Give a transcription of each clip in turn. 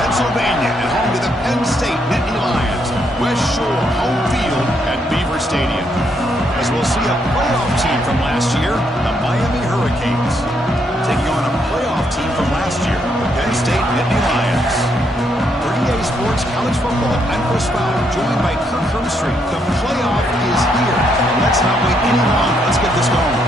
Pennsylvania, and home to the Penn State Nittany Lions. West Shore home field at Beaver Stadium. As we'll see a playoff team from last year, the Miami Hurricanes, taking on a playoff team from last year, the Penn State Nittany Lions. For EA Sports College Football, I'm Chris Fowler, joined by Kirk Hermstreet. The playoff is here. Let's not wait any longer. Let's get this going.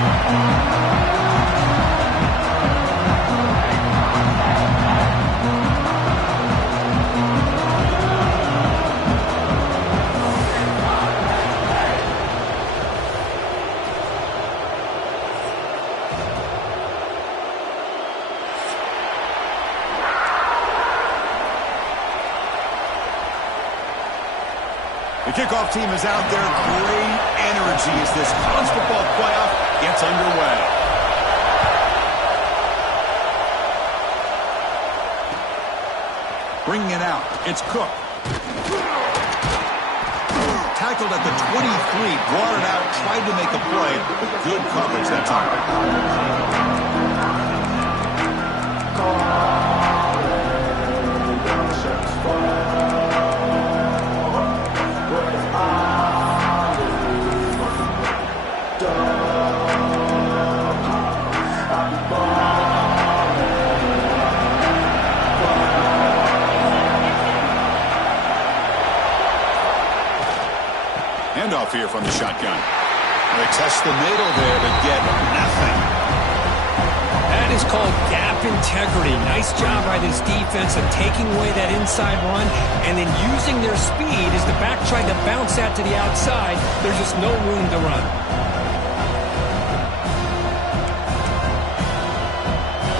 The kickoff team is out there. Great energy as this college football playoff gets underway. Bringing it out, it's Cook. Tackled at the 23, brought it out, tried to make a play, but good coverage that time. Handoff here from the shotgun. They test the middle there to get nothing. That is called gap integrity. Nice job by this defense of taking away that inside run and then using their speed as the back tried to bounce that to the outside. There's just no room to run.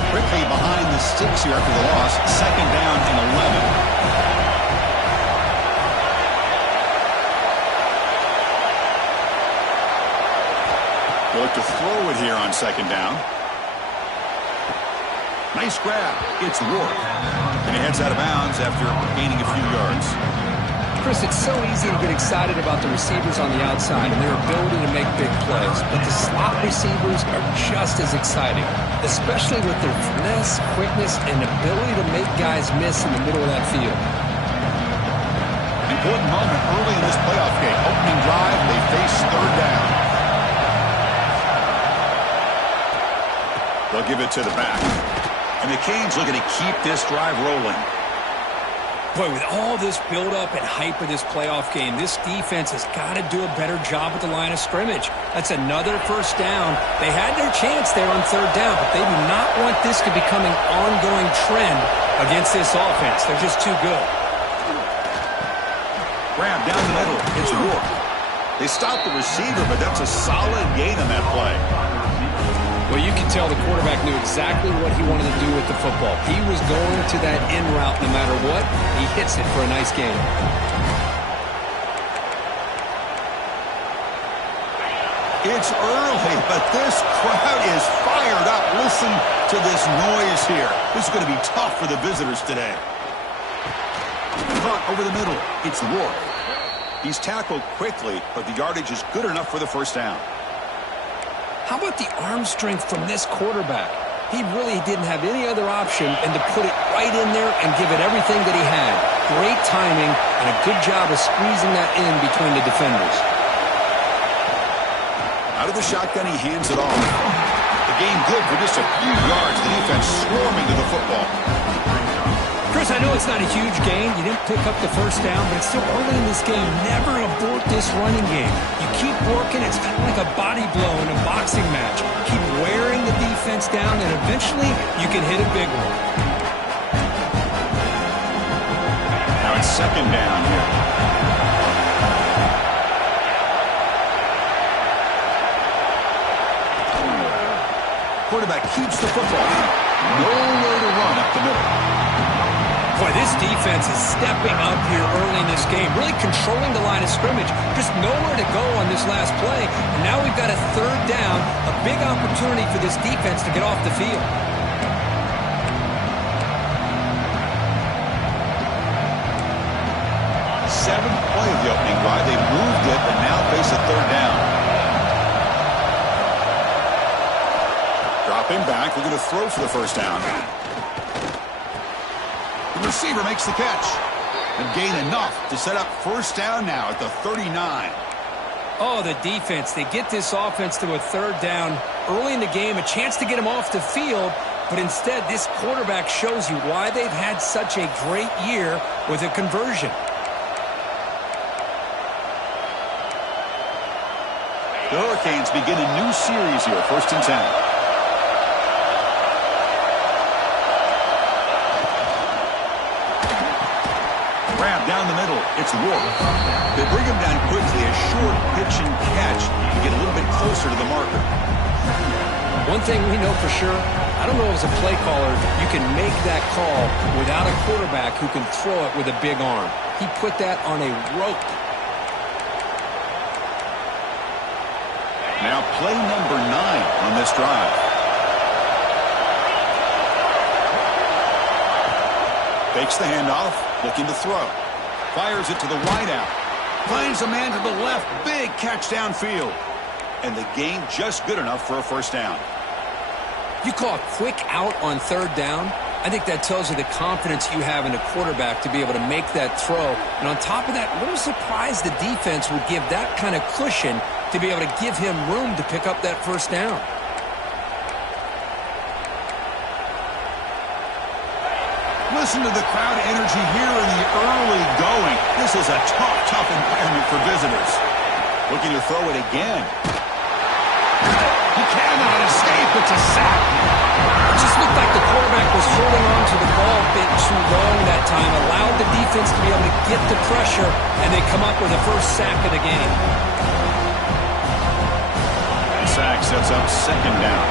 Quickly behind the sticks here after the loss. Second down and 11. They look to throw it here on second down. Nice grab. It's Ward. And he heads out of bounds after gaining a few yards. Chris, it's so easy to get excited about the receivers on the outside and their ability to make big plays. But the slot receivers are just as exciting, especially with their finesse, quickness, and ability to make guys miss in the middle of that field. Important moment early in this playoff game. Opening drive, they face third down. They'll give it to the back. And the Canes looking to keep this drive rolling. Boy, with all this build-up and hype of this playoff game, this defense has got to do a better job at the line of scrimmage. That's another first down. They had their chance there on third down, but they do not want this to become an ongoing trend against this offense. They're just too good. Grab down the middle. It's Ward. They stopped the receiver, but that's a solid gain on that play. Well, you can tell the quarterback knew exactly what he wanted to do with the football. He was going to that in route no matter what. He hits it for a nice gain. It's early, but this crowd is fired up. Listen to this noise here. This is going to be tough for the visitors today. Caught over the middle. It's Ward. He's tackled quickly, but the yardage is good enough for the first down. How about the arm strength from this quarterback? He really didn't have any other option than to put it right in there and give it everything that he had. Great timing and a good job of squeezing that in between the defenders. Out of the shotgun, he hands it off. The game good for just a few yards. The defense swarming to the football. Chris, I know it's not a huge gain. You didn't pick up the first down, but it's still early in this game. Never abort this running game. You keep working. It's kind of like a body blow in a boxing match. Keep wearing the defense down, and eventually you can hit a big one. Now it's second down here. Quarterback keeps the football. Nowhere to run up the middle. Boy, this defense is stepping up here early in this game, really controlling the line of scrimmage. Just nowhere to go on this last play. And now we've got a third down, a big opportunity for this defense to get off the field. Seventh play of the opening drive. They moved it, but now face a third down. Dropping back, we're going to throw for the first down. The receiver makes the catch. And gain enough to set up first down now at the 39. Oh, the defense. They get this offense to a third down early in the game, a chance to get him off the field, but instead this quarterback shows you why they've had such a great year with a conversion. The Hurricanes begin a new series here, 1st and 10. Grab down the middle. It's Rourke. They bring him down quickly. A short pitch and catch to get a little bit closer to the marker. One thing we know for sure, I don't know as a play caller, you can make that call without a quarterback who can throw it with a big arm. He put that on a rope. Now play number 9 on this drive. Fakes the handoff, looking to throw. Fires it to the wideout. Finds a man to the left. Big catch downfield. And the gain just good enough for a first down. You call a quick out on third down. I think that tells you the confidence you have in a quarterback to be able to make that throw. And on top of that, a little surprised the defense would give that kind of cushion to be able to give him room to pick up that first down. Listen to the crowd energy here in the early going. This is a tough environment for visitors. Looking to throw it again. He cannot escape. It's a sack. It just looked like the quarterback was holding on to the ball a bit too long that time, allowed the defense to be able to get the pressure, and they come up with the first sack of the game. That sack sets up second down.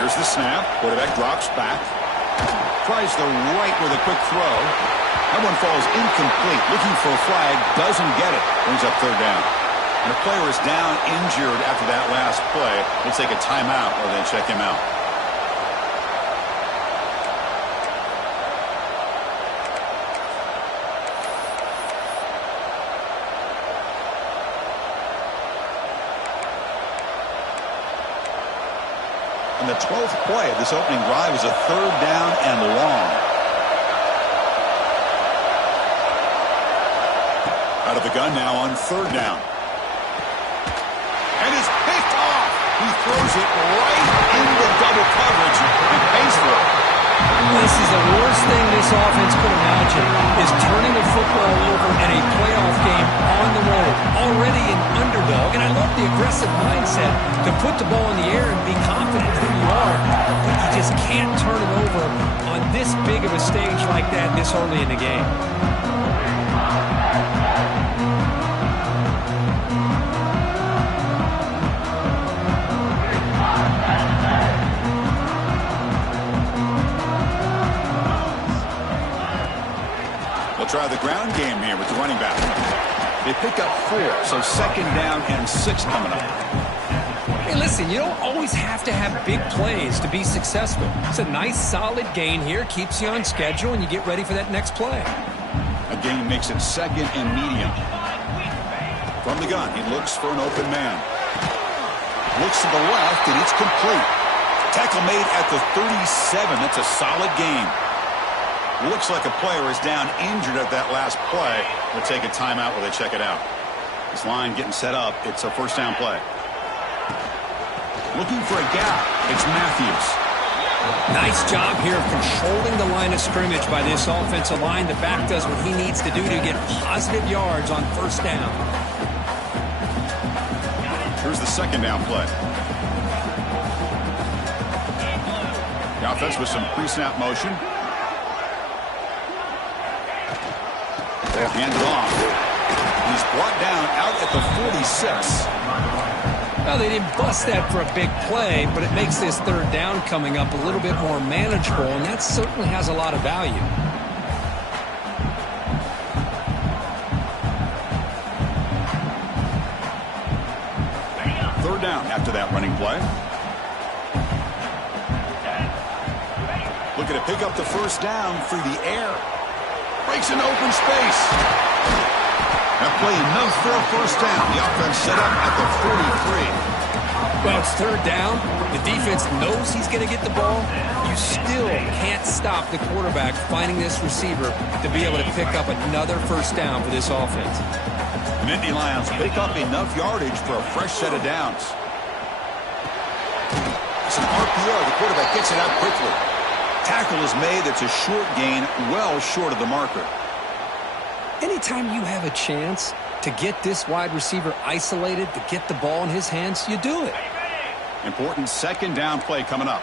Here's the snap. Quarterback drops back. Tries the right with a quick throw. That one falls incomplete. Looking for a flag. Doesn't get it. Brings up third down. And the player is down injured after that last play. We'll take a timeout or then check him out. And the 12th play of this opening drive is a third down and long. Out of the gun now on third down. And it's picked off. He throws it right into double coverage and pays for it. This is the worst thing this offense could imagine, is turning the football over in a playoff game on the road. Already an underdog, and I love the aggressive mindset to put the ball in the air and be confident who you are, but you just can't turn it over on this big of a stage like that this early in the game. Try the ground game here with the running back. They pick up 4, so second down and 6 coming up. Hey, listen, you don't always have to have big plays to be successful. It's a nice, solid gain here, keeps you on schedule, and you get ready for that next play. A gain makes it second and medium. From the gun, he looks for an open man. Looks to the left, and it's complete. Tackle made at the 37. That's a solid gain. Looks like a player is down injured at that last play. We'll take a timeout while they check it out. This line getting set up. It's a first down play. Looking for a gap. It's Matthews. Nice job here of controlling the line of scrimmage by this offensive line. The back does what he needs to do to get positive yards on first down. Here's the second down play. The offense with some pre-snap motion. Hand it off. He's brought down out at the 46. Well, they didn't bust that for a big play, but it makes this third down coming up a little bit more manageable, and that certainly has a lot of value. Third down after that running play. Looking to pick up the first down through the air. Breaks an open space. That play enough for a first down. The offense set up at the 43. Well, it's third down. The defense knows he's going to get the ball. You still can't stop the quarterback finding this receiver to be able to pick up another first down for this offense. The Nittany Lions pick up enough yardage for a fresh set of downs. It's an RPO. The quarterback gets it out quickly. Tackle is made. That's a short gain, well short of the marker. Anytime you have a chance to get this wide receiver isolated, to get the ball in his hands, you do it. Important second down play coming up.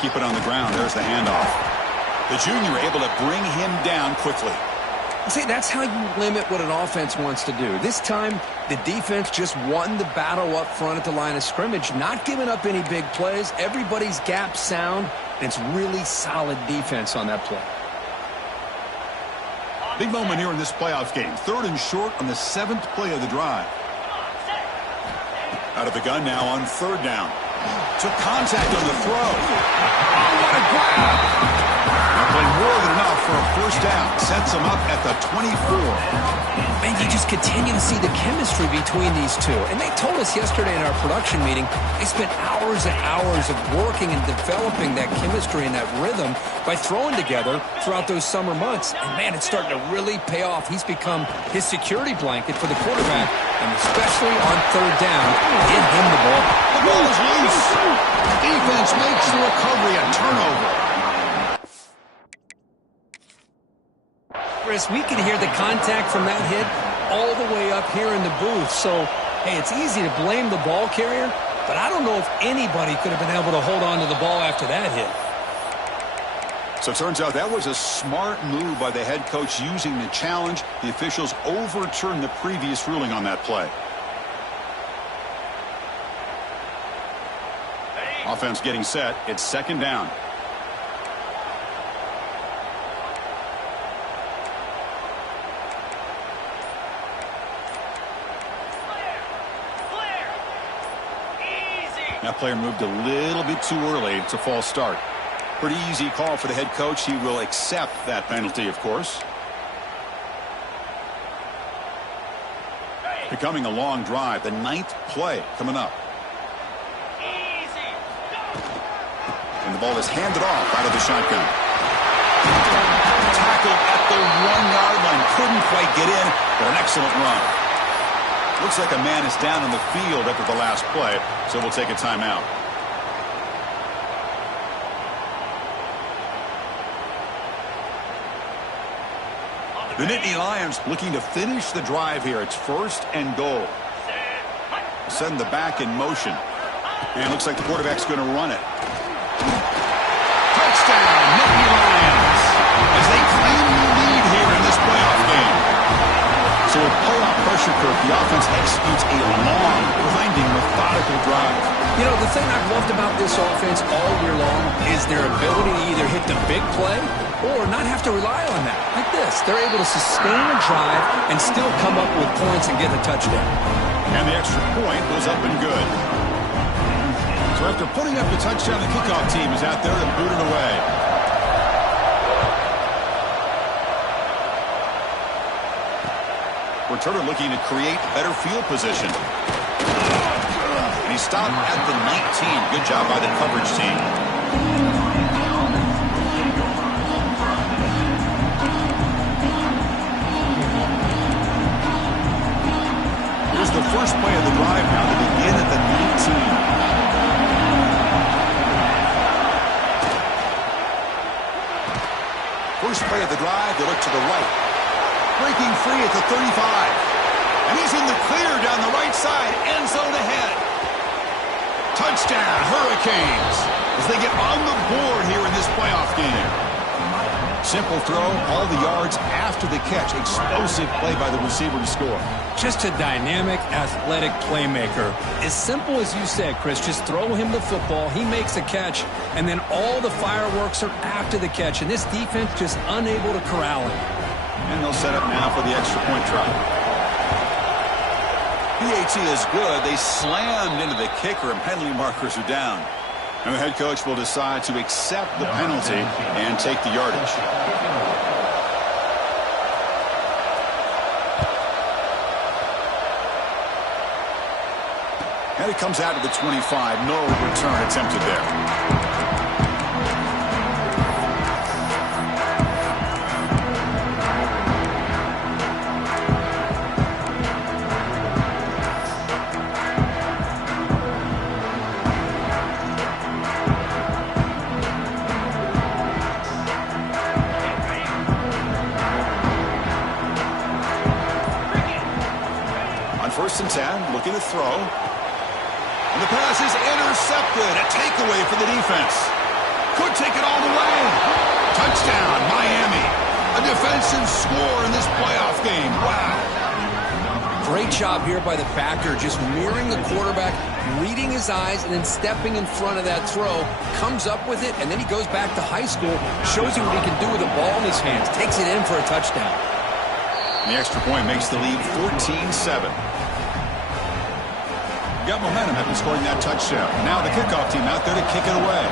Keep it on the ground. There's the handoff. The junior able to bring him down quickly. See, that's how you limit what an offense wants to do. This time, the defense just won the battle up front at the line of scrimmage, not giving up any big plays. Everybody's gap sound, and it's really solid defense on that play. Big moment here in this playoff game. Third and short on the 7th play of the drive. Out of the gun now on third down. Took contact on the throw. Oh, what a grab! Played more than enough for a first down. Sets him up at the 24. Man, you just continue to see the chemistry between these two. And they told us yesterday in our production meeting, they spent hours and hours of working and developing that chemistry and that rhythm by throwing together throughout those summer months. And, man, it's starting to really pay off. He's become his security blanket for the quarterback, and especially on third down, get him the ball. The ball is loose. Defense makes the recovery a turnover. Chris, we can hear the contact from that hit all the way up here in the booth. So, hey, it's easy to blame the ball carrier, but I don't know if anybody could have been able to hold on to the ball after that hit. So it turns out that was a smart move by the head coach using the challenge. The officials overturned the previous ruling on that play. Offense getting set. It's second down. That player moved a little bit too early. It's a false start. Pretty easy call for the head coach. He will accept that penalty, of course. Becoming a long drive. The 9th play coming up. And the ball is handed off out of the shotgun. Tackled at the 1-yard line. Couldn't quite get in, but an excellent run. Looks like a man is down on the field after the last play, so we'll take a timeout. The Nittany Lions looking to finish the drive here. It's first and goal. Send the back in motion. And it looks like the quarterback's going to run it. Touchdown, Nittany Lions, as they claim the lead here in this playoff game. So with playoff pressure curve, the offense executes a long, grinding, methodical drive. You know, the thing I've loved about this offense all year long is their ability to either hit the big play or not have to rely on that. Like this, they're able to sustain a drive and still come up with points and get a touchdown. And the extra point goes up and good. So after putting up the touchdown, the kickoff team is out there to boot it away. Returner looking to create better field position. And he stopped at the 19. Good job by the coverage team. Here's the first play of the drive now to begin at the 19. First play of the drive, they look to the right. Breaking free at the 35. And he's in the clear down the right side. End zone ahead. Touchdown, Hurricanes, as they get on the board here in this playoff game. Simple throw, all the yards after the catch. Explosive play by the receiver to score. Just a dynamic, athletic playmaker. As simple as you said, Chris, just throw him the football, he makes a catch, and then all the fireworks are after the catch. And this defense just unable to corral him. And they'll set up now for the extra point try. PAT is good. They slammed into the kicker, and penalty markers are down. And the head coach will decide to accept the penalty and take the yardage. And it comes out to the 25. No return attempted there. First and 10, looking to throw. And the pass is intercepted. A takeaway for the defense. Could take it all the way. Touchdown, Miami. A defensive score in this playoff game. Wow. Great job here by the backer, just mirroring the quarterback, reading his eyes, and then stepping in front of that throw. Comes up with it, and then he goes back to high school, shows you what he can do with the ball in his hands, takes it in for a touchdown. The extra point makes the lead 14-7. Got momentum after scoring that touchdown. Now the kickoff team out there to kick it away.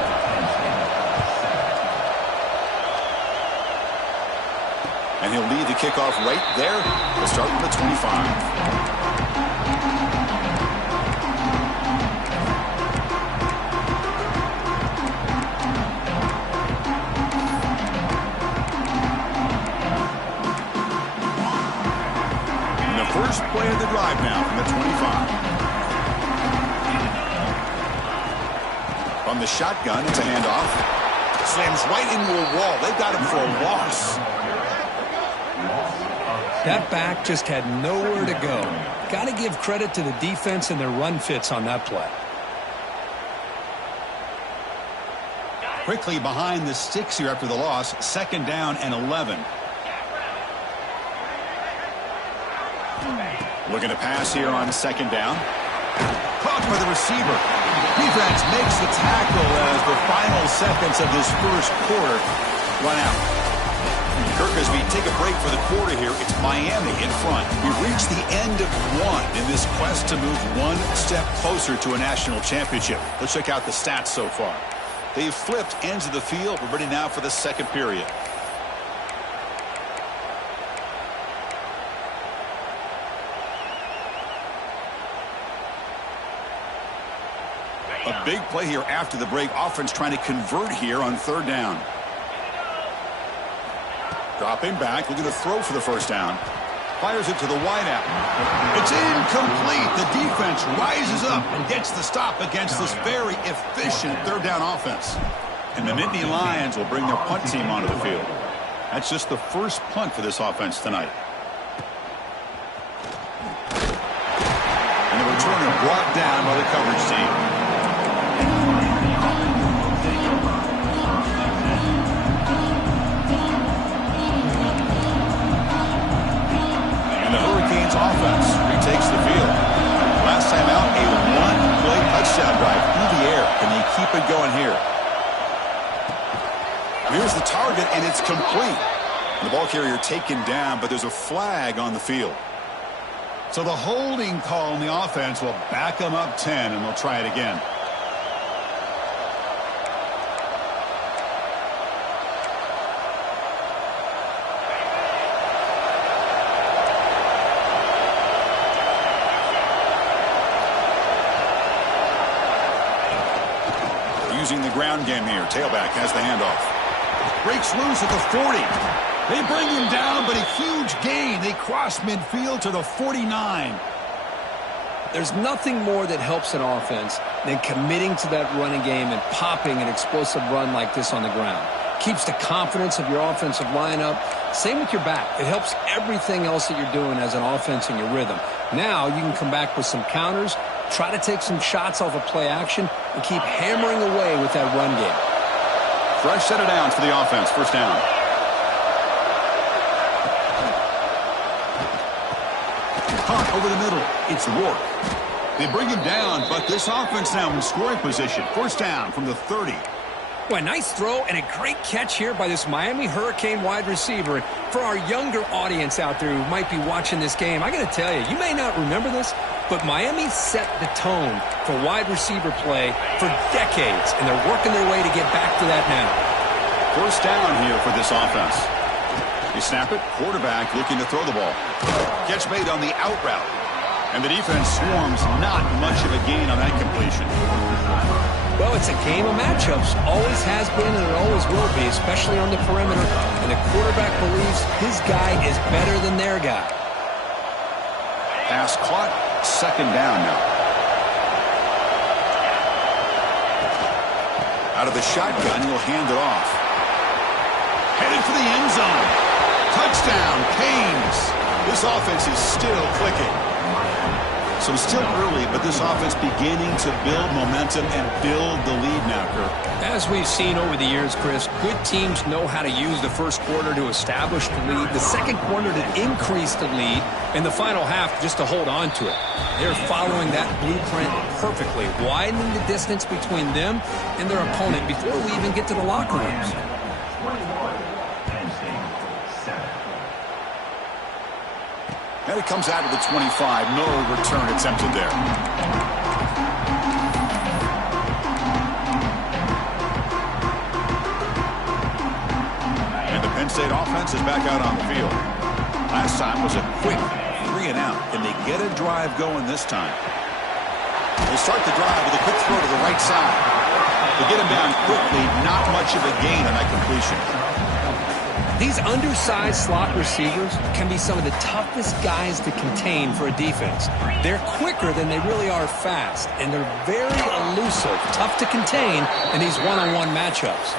And he'll lead the kickoff right there to start with the 25. And the first play of the drive now from the 25. From the shotgun, it's a handoff. Slams right into a wall. They've got him for a loss. That back just had nowhere to go. Got to give credit to the defense and their run fits on that play. Quickly behind the sticks here after the loss. Second down and 11. Looking to pass here on second down. Caught by the receiver. Defense makes the tackle as the final seconds of this first quarter run out. Kirk, as we take a break for the quarter here, it's Miami in front. We've reached the end of one in this quest to move one step closer to a national championship. Let's check out the stats so far. They've flipped ends of the field. We're ready now for the second period. A big play here after the break. Offense trying to convert here on third down. Dropping back, looking to throw for the first down. Fires it to the wideout. It's incomplete. The defense rises up and gets the stop against this very efficient third down offense. And the Nittany Lions will bring their punt team onto the field. That's just the first punt for this offense tonight. And the returner brought down by the coverage team. Offense retakes the field. Last time out, a one-play touchdown drive through the air. Can they keep it going here? Here's the target, and it's complete. The ball carrier taken down, but there's a flag on the field. So the holding call on the offense will back them up 10, and they'll try it again. Using the ground game here. Tailback has the handoff. Breaks loose at the 40. They bring him down, but a huge gain. They cross midfield to the 49. There's nothing more that helps an offense than committing to that running game and popping an explosive run like this on the ground. Keeps the confidence of your offensive lineup. Same with your back. It helps everything else that you're doing as an offense in your rhythm. Now you can come back with some counters, try to take some shots off of play action, and keep hammering away with that run game. Fresh set of downs for the offense. First down. Caught over the middle. It's Rourke. They bring him down, but this offense now in scoring position. First down from the 30. Boy, nice throw and a great catch here by this Miami Hurricane wide receiver. For our younger audience out there who might be watching this game, I got to tell you, you may not remember this, but Miami set the tone for wide receiver play for decades, and they're working their way to get back to that now. First down here for this offense. They snap it. Quarterback looking to throw the ball. Catch made on the out route. And the defense swarms, not much of a gain on that completion. Well, it's a game of matchups. Always has been and it always will be, especially on the perimeter. And the quarterback believes his guy is better than their guy. Pass caught. Second down now. Out of the shotgun, he'll hand it off. Headed for the end zone. Touchdown, Canes. This offense is still clicking. So still early, but this offense beginning to build momentum and build the lead now, Kirk. As we've seen over the years, Chris, good teams know how to use the first quarter to establish the lead, the second quarter to increase the lead, and the final half just to hold on to it. They're following that blueprint perfectly, widening the distance between them and their opponent before we even get to the locker rooms. And it comes out of the 25. No return attempted there. And the Penn State offense is back out on the field. Last time was a quick 3 and out. Can they get a drive going this time? They start the drive with a quick throw to the right side. They get him down quickly. Not much of a gain on that completion. These undersized slot receivers can be some of the toughest guys to contain for a defense. They're quicker than they really are fast, and they're very elusive, tough to contain in these one-on-one matchups.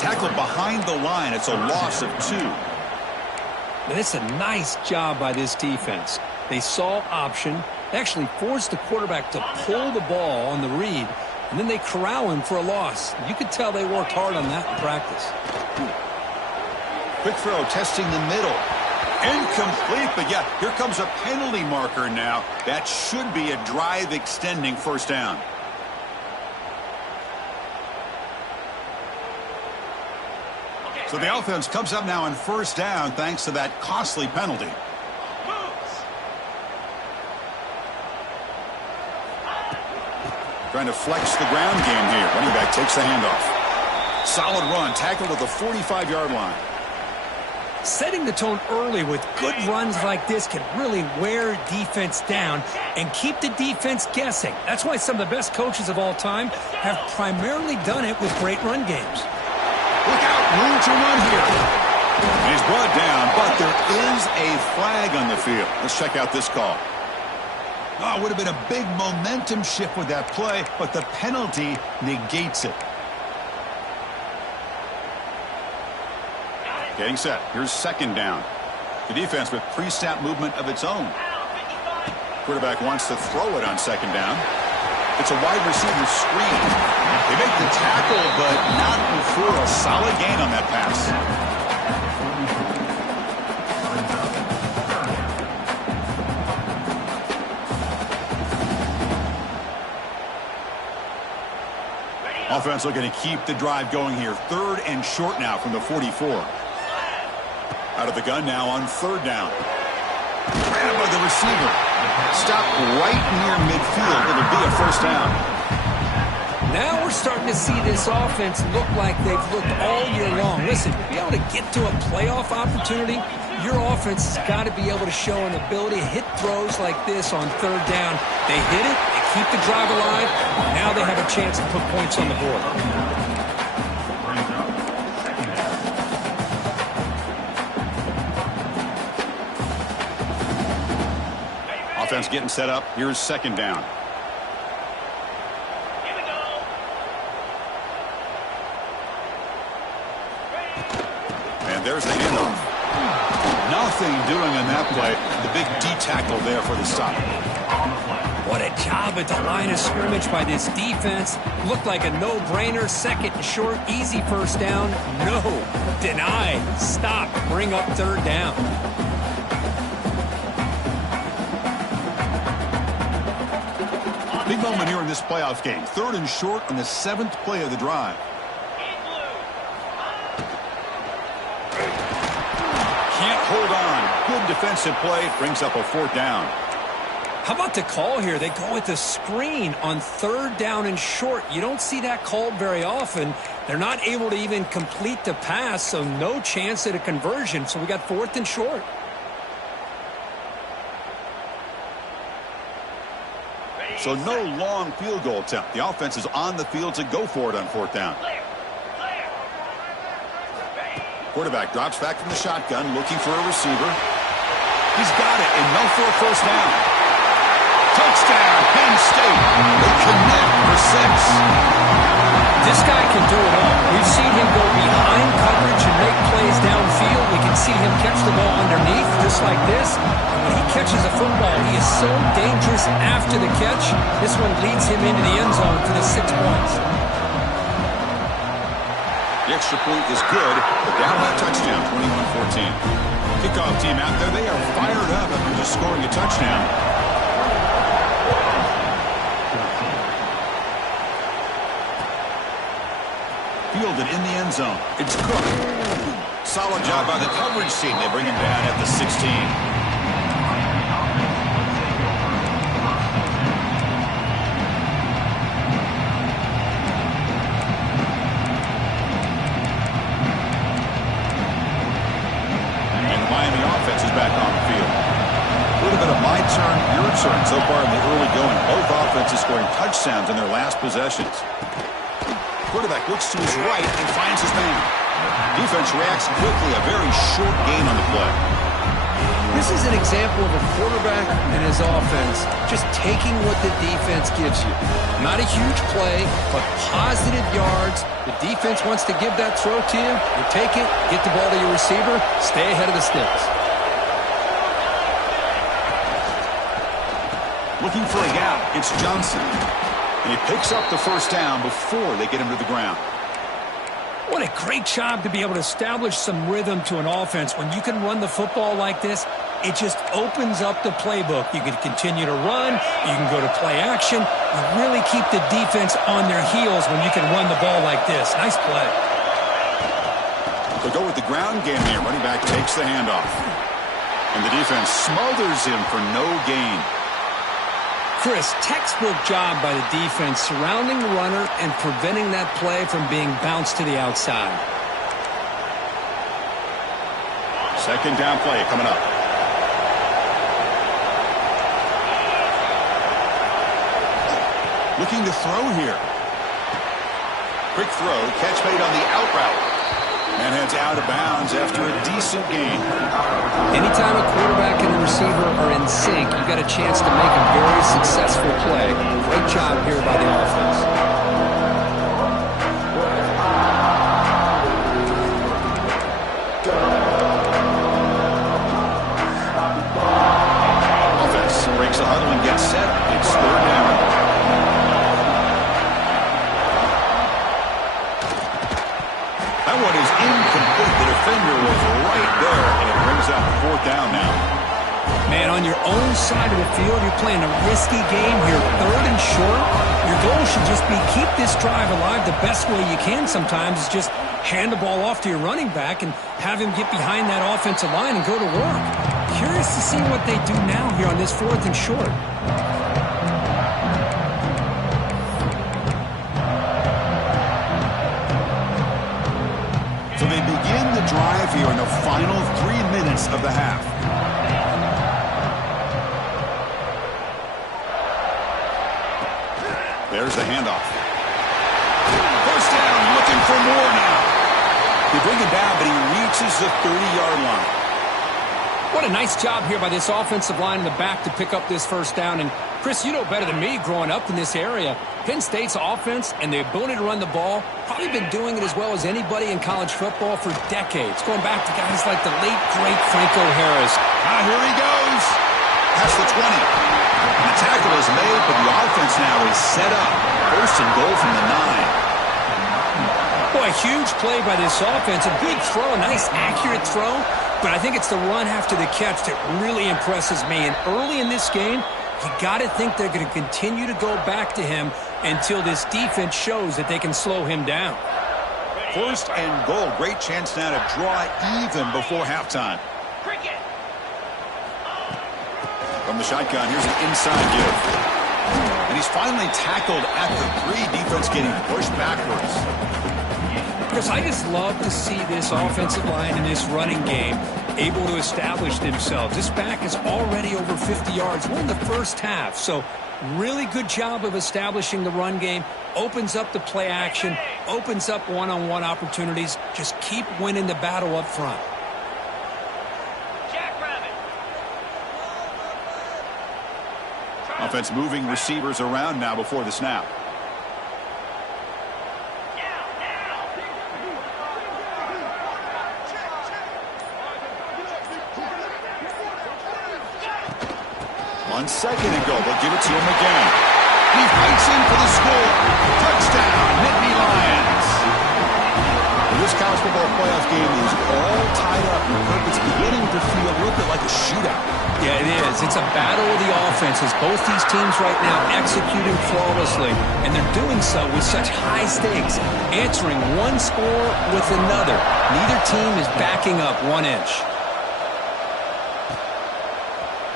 Tackled behind the line. It's a loss of 2. And it's a nice job by this defense. They saw option. They actually forced the quarterback to pull the ball on the read, and then they corral him for a loss. You could tell they worked hard on that in practice. Quick throw, testing the middle. Incomplete, but yeah, here comes a penalty marker now. That should be a drive-extending first down. So the offense comes up now on first down thanks to that costly penalty. Trying to flex the ground game here. Running back takes the handoff. Solid run, tackled at the 45-yard line. Setting the tone early with good runs like this can really wear defense down and keep the defense guessing. That's why some of the best coaches of all time have primarily done it with great run games. Look out, room to run here. And he's brought down, but there is a flag on the field. Let's check out this call. Oh, it would have been a big momentum shift with that play, but the penalty negates it. Getting set. Here's second down. The defense with pre-snap movement of its own. Quarterback wants to throw it on second down. It's a wide receiver screen. They make the tackle, but not before a solid gain on that pass. Offense looking to keep the drive going here. Third and short now from the 44. Out of the gun now on third down. Grabbed by the receiver. Stopped right near midfield. It'll be a first down. Now we're starting to see this offense look like they've looked all year long. Listen, to be able to get to a playoff opportunity, your offense has got to be able to show an ability to hit throws like this on third down. They hit it, they keep the drive alive, now they have a chance to put points on the board. Offense getting set up. Here's second down. And there's the handoff. Nothing doing on that play. The big D tackle there for the stop. What a job at the line of scrimmage by this defense. Looked like a no-brainer. Second and short, easy first down. No, denied. Stop, bring up third down. Big moment here in this playoff game. Third and short on the 7th play of the drive. Can't hold on. Good defensive play. Brings up a fourth down. How about the call here? They go with the screen on third down and short. You don't see that called very often. They're not able to even complete the pass, so no chance at a conversion. So we got fourth and short. So no long field goal attempt. The offense is on the field to go for it on 4th down. Quarterback drops back from the shotgun, looking for a receiver. He's got it, and no for a first down. Touchdown, Penn State. They connect for 6. This guy can do it all. We've seen him go behind coverage and make plays downfield. We can see him catch the ball underneath, just like this. And when he catches a football, he is so dangerous after the catch. This one leads him into the end zone for the 6 points. The extra point is good, but down by a touchdown, 21-14. Kickoff team out there, they are fired up after just scoring a touchdown. Fielded in the end zone. It's Cook. Solid job by the coverage team. They bring him down at the 16. And the Miami offense is back on the field. A little bit of my turn, your turn so far in the early going. Both offenses scoring touchdowns in their last possessions. Quarterback looks to his right and finds his man. Defense reacts quickly. A very short gain on the play. This is an example of a quarterback and his offense just taking what the defense gives you. Not a huge play, but positive yards. The defense wants to give that throw to you. You take it, get the ball to your receiver, stay ahead of the sticks. Looking for a gap. It's Johnson. And he picks up the first down before they get him to the ground. What a great job to be able to establish some rhythm to an offense. When you can run the football like this, it just opens up the playbook. You can continue to run. You can go to play action. You really keep the defense on their heels when you can run the ball like this. Nice play. They go with the ground game here. Running back takes the handoff. And the defense smothers him for no gain. Chris, textbook job by the defense surrounding the runner and preventing that play from being bounced to the outside. Second down play coming up. Looking to throw here. Quick throw, catch made on the out route. And heads out of bounds after a decent gain. Anytime a quarterback and a receiver are in sync, you've got a chance to make a very successful play. Great job here by the offense. Offense breaks the huddle and gets set. It's 3rd down. That one is incomplete. The defender was right there, and it brings up 4th down now. Man, on your own side of the field, you're playing a risky game here. 3rd and short. Your goal should just be keep this drive alive the best way you can sometimes is just hand the ball off to your running back and have him get behind that offensive line and go to work. Curious to see what they do now here on this 4th and short. So they begin the drive here in the final 3 minutes of the half. There's the handoff. First down, looking for more now. They bring him down, but he reaches the 30-yard line. What a nice job here by this offensive line in the back to pick up this first down. And, Chris, you know better than me growing up in this area. Penn State's offense and the ability to run the ball probably been doing it as well as anybody in college football for decades, going back to guys like the late, great Franco Harris. Here he goes. Past the 20. And the tackle is made, but the offense now is set up. 1st and goal from the 9. Boy, huge play by this offense. A big throw, a nice, accurate throw. But I think it's the run after the catch that really impresses me. And early in this game, you got to think they're going to continue to go back to him until this defense shows that they can slow him down. 1st and goal. Great chance now to draw even before halftime. From the shotgun, here's an inside give. And he's finally tackled at the 3. Defense getting pushed backwards. Chris, I just love to see this offensive line in this running game able to establish themselves. This back is already over 50 yards. We're in the first half, so really good job of establishing the run game. Opens up the play action, opens up one-on-one opportunities. Just keep winning the battle up front. Offense moving receivers around now before the snap. On second and goal, they'll give it to him again. He fights in for the score. Touchdown, Nittany Lions. Well, this college football playoff game is all tied up. It's beginning to feel a little bit like a shootout. Yeah, it is. It's a battle of the offenses. Both these teams right now executing flawlessly, and they're doing so with such high stakes, answering one score with another. Neither team is backing up 1 inch.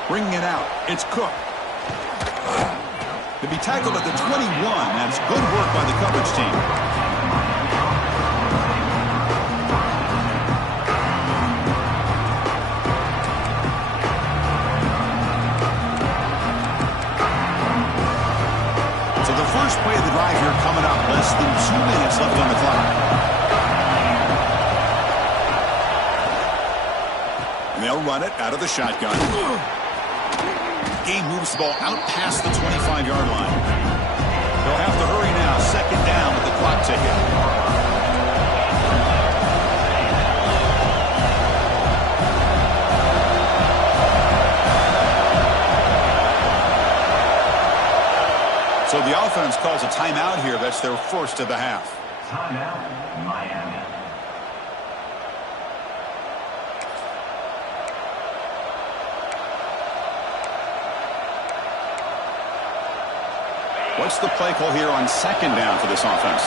Bringing it out, it's Cook. To be tackled at the 21, that's good work by the coverage team. So the first play of the drive here coming up, less than 2 minutes left on the clock. And they'll run it out of the shotgun. Game moves the ball out past the 25-yard line. They'll have to hurry now. Second down with the clock ticking. So the offense calls a timeout here. That's their first of the half. Timeout, Miami. What's the play call here on second down for this offense?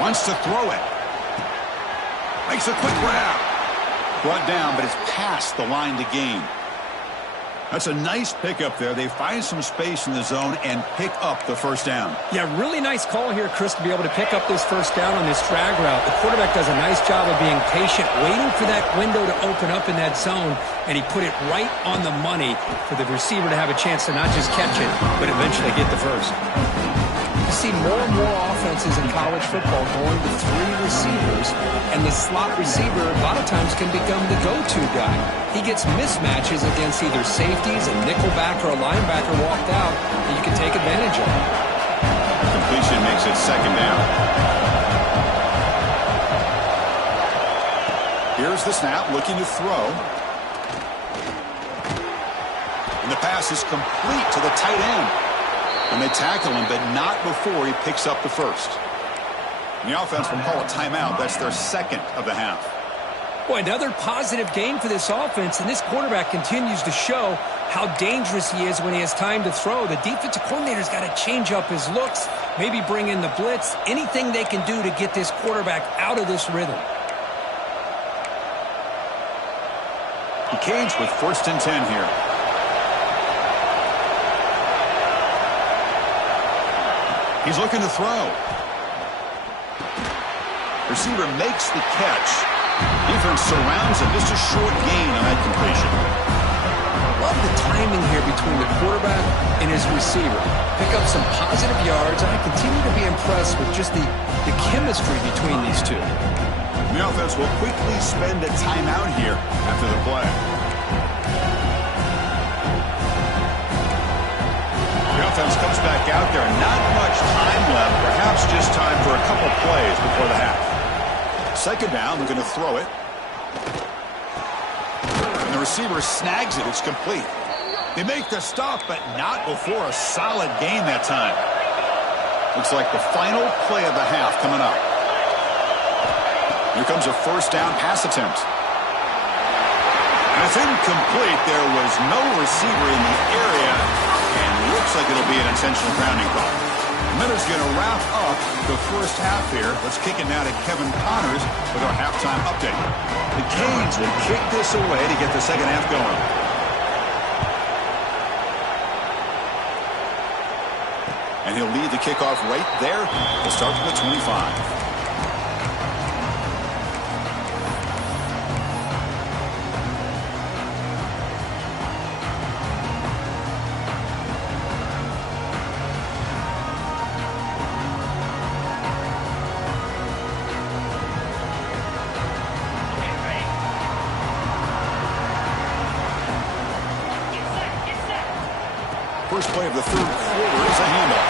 Wants to throw it. Makes a quick grab. Brought down, but it's past the line to gain. That's a nice pickup there. They find some space in the zone and pick up the first down. Yeah, really nice call here, Chris, to be able to pick up this first down on this drag route. The quarterback does a nice job of being patient, waiting for that window to open up in that zone, and he put it right on the money for the receiver to have a chance to not just catch it, but eventually get the first. You see more and more offenses in college football going to 3 receivers, and the slot receiver a lot of times can become the go-to guy. He gets mismatches against either safeties, a nickelback, or a linebacker walked out that you can take advantage of. Completion makes it second down. Here's the snap, looking to throw. And the pass is complete to the tight end. And they tackle him, but not before he picks up the first. And the offense will call a timeout. That's their second of the half. Boy, another positive game for this offense, and this quarterback continues to show how dangerous he is when he has time to throw. The defensive coordinator's got to change up his looks, maybe bring in the blitz, anything they can do to get this quarterback out of this rhythm. The Canes with 1st and 10 here. He's looking to throw. Receiver makes the catch. Defense surrounds him. Just a short gain on that completion. Love the timing here between the quarterback and his receiver. Pick up some positive yards, and I continue to be impressed with just the chemistry between these two. The offense will quickly spend a timeout here after the play. The offense comes back out there. Not much time left. Perhaps just time for a couple plays before the half. Second down, they're going to throw it. And the receiver snags it. It's complete. They make the stop, but not before a solid gain that time. Looks like the final play of the half coming up. Here comes a first down pass attempt. And it's incomplete. There was no receiver in the area. And looks like it'll be an intentional grounding call. Miller's going to wrap up the first half here. Let's kick it now to Kevin Connors with our halftime update. The Canes will kick this away to get the second half going. And he'll lead the kickoff right there. We'll start from the 25. first play of the third quarter is a handoff.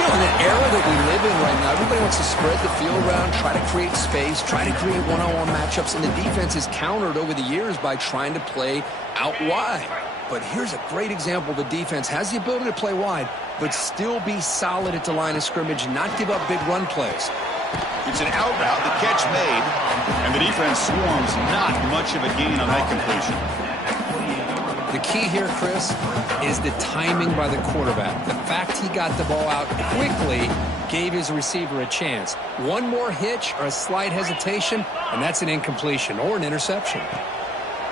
You know, in the era that we live in right now, everybody wants to spread the field around, try to create space, try to create one-on-one matchups, and the defense is countered over the years by trying to play out wide. But here's a great example. The defense has the ability to play wide, but still be solid at the line of scrimmage, not give up big run plays. It's an out route, the catch made, and the defense swarms not much of a gain on that completion. The key here, Chris, is the timing by the quarterback. The fact he got the ball out quickly gave his receiver a chance. One more hitch or a slight hesitation, and that's an incompletion or an interception.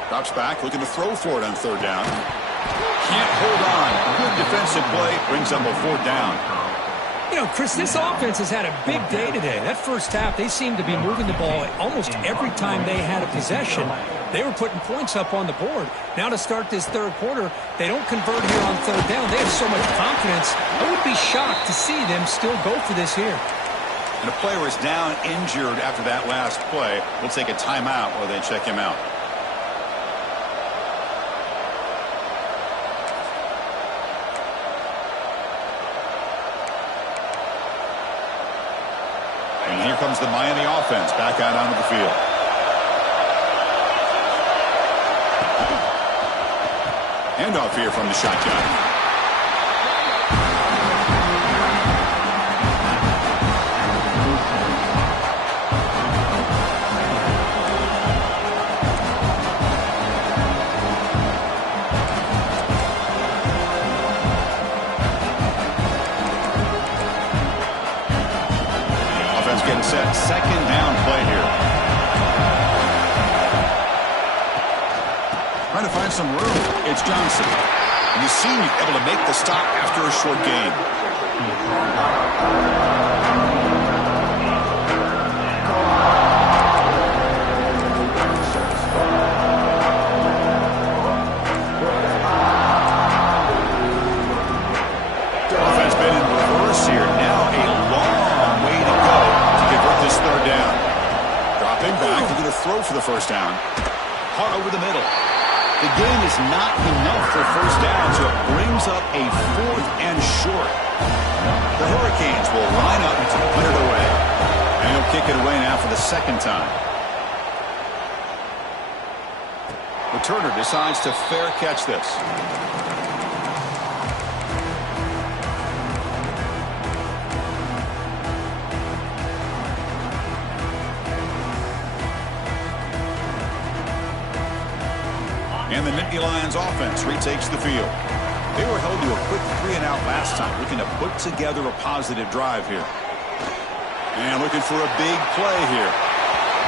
Drops back, looking to throw for it on third down. Can't hold on. Good defensive play, brings up a fourth down. You know, Chris, this offense has had a big day today. That first half, they seemed to be moving the ball almost every time they had a possession. They were putting points up on the board. Now to start this third quarter, they don't convert here on third down. They have so much confidence. I would be shocked to see them still go for this here. And a player is down injured after that last play. We'll take a timeout while they check him out. And here comes the Miami offense back out onto the field. Handoff here from the shotgun. Offense getting set. Second down play here. Trying to find some room. It's Johnson. And you see him able to make the stop after a short gain. Offense been in reverse here. Now a long way to go to convert this third down. Dropping back. They're going to throw for the first down. Caught over the middle. The gain is not enough for first down, so it brings up a fourth and short. The Hurricanes will line up to put it away. And he'll kick it away now for the second time. Returner decides to fair catch this. And the Nittany Lions offense retakes the field. They were held to a quick 3-and-out last time, looking to put together a positive drive here. And looking for a big play here.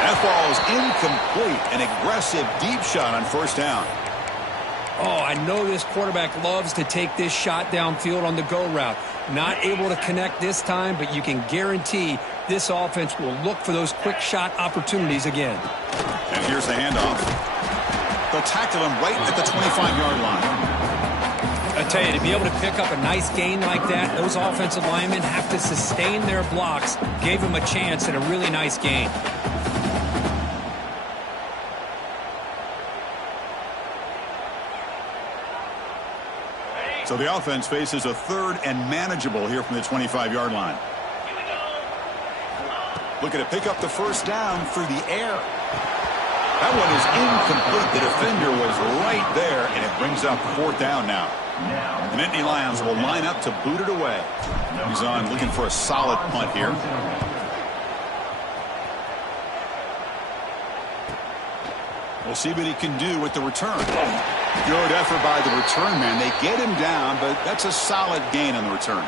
That ball is incomplete. An aggressive deep shot on first down. Oh, I know this quarterback loves to take this shot downfield on the go route. Not able to connect this time, but you can guarantee this offense will look for those quick shot opportunities again. And here's the handoff. They'll tackle him right at the 25-yard line. I tell you, to be able to pick up a nice gain like that, those offensive linemen have to sustain their blocks. Gave him a chance at a really nice gain. So the offense faces a third and manageable here from the 25-yard line. Looking to pick up the first down through the air. That one is incomplete. The defender was right there, and it brings up fourth down now. The Nittany Lions will line up to boot it away. He's on looking for a solid punt here. We'll see what he can do with the return. Good effort by the return man. They get him down, but that's a solid gain on the return.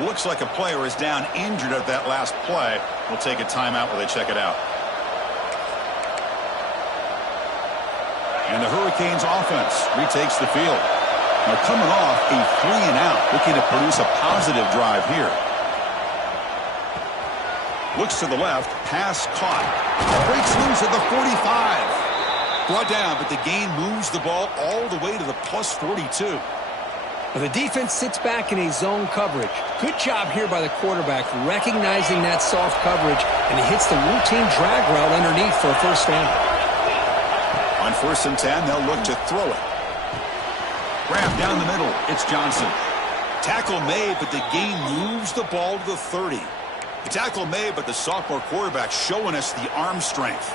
Looks like a player is down injured at that last play. We'll take a timeout while they check it out. And the Hurricanes offense retakes the field. Now coming off a 3-and-out, looking to produce a positive drive here. Looks to the left, pass caught. Breaks loose at the 45. Brought down, but the gain moves the ball all the way to the plus 42. Well, the defense sits back in a zone coverage. Good job here by the quarterback, recognizing that soft coverage, and he hits the routine drag route underneath for a first down. On 1st and 10, they'll look to throw it. Grab down the middle. It's Johnson. Tackle made, but the gain moves the ball to the 30. The tackle made, but the sophomore quarterback showing us the arm strength.